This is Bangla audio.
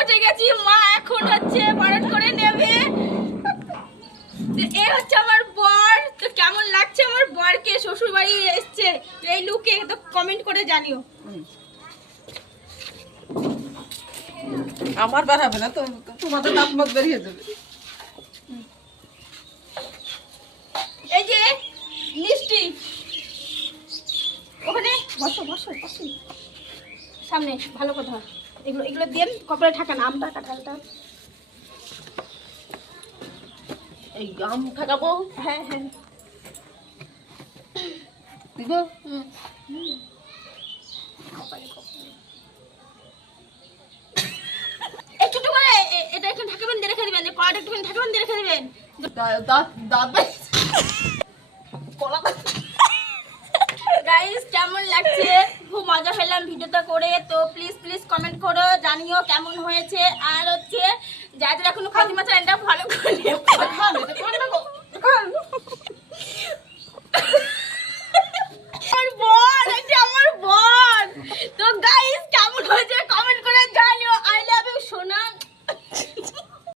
পৌঁছে গেছি, মা এখন হচ্ছে বারণ করে নেবে। এ হচ্ছে আমার বর। তো কেমন লাগছে আমার বরকে, শ্বশুর বাড়ি এসছে এই লুকে, তো কমেন্ট করে জানিও। আমার বাড়াবে না তো, তোমাদের দাঁত মত বেরিয়ে যাবে। এই যে মিষ্টি, ওখানে বসো বসো বসো, সামনে ভালো কথা। এগুলো এগুলো দিয়ে কপালে ঠাকান, আমটা কাঁঠালটা। এই আম ঠাকাবো? হ্যাঁ হ্যাঁ দিব। একটু করে এটা একটু ঢাকাবেন দিয়ে রেখে দিবেন, কড়াটা একটু ঢাকাবেন দিয়ে রেখে দিবেন। দাঁত দাঁত গাইস কেমন লাগছে, খুব মজা পেলাম ভিডিওটা করে। তো প্লিজ প্লিজ কমেন্ট করো, জানিও কেমন হয়েছে। আর হচ্ছে যাদের এখনো ফাতিমা চ্যানেলটা ফলো করে আমার বর, এটা আমার বর। তো গাইস কেমন হয়েছে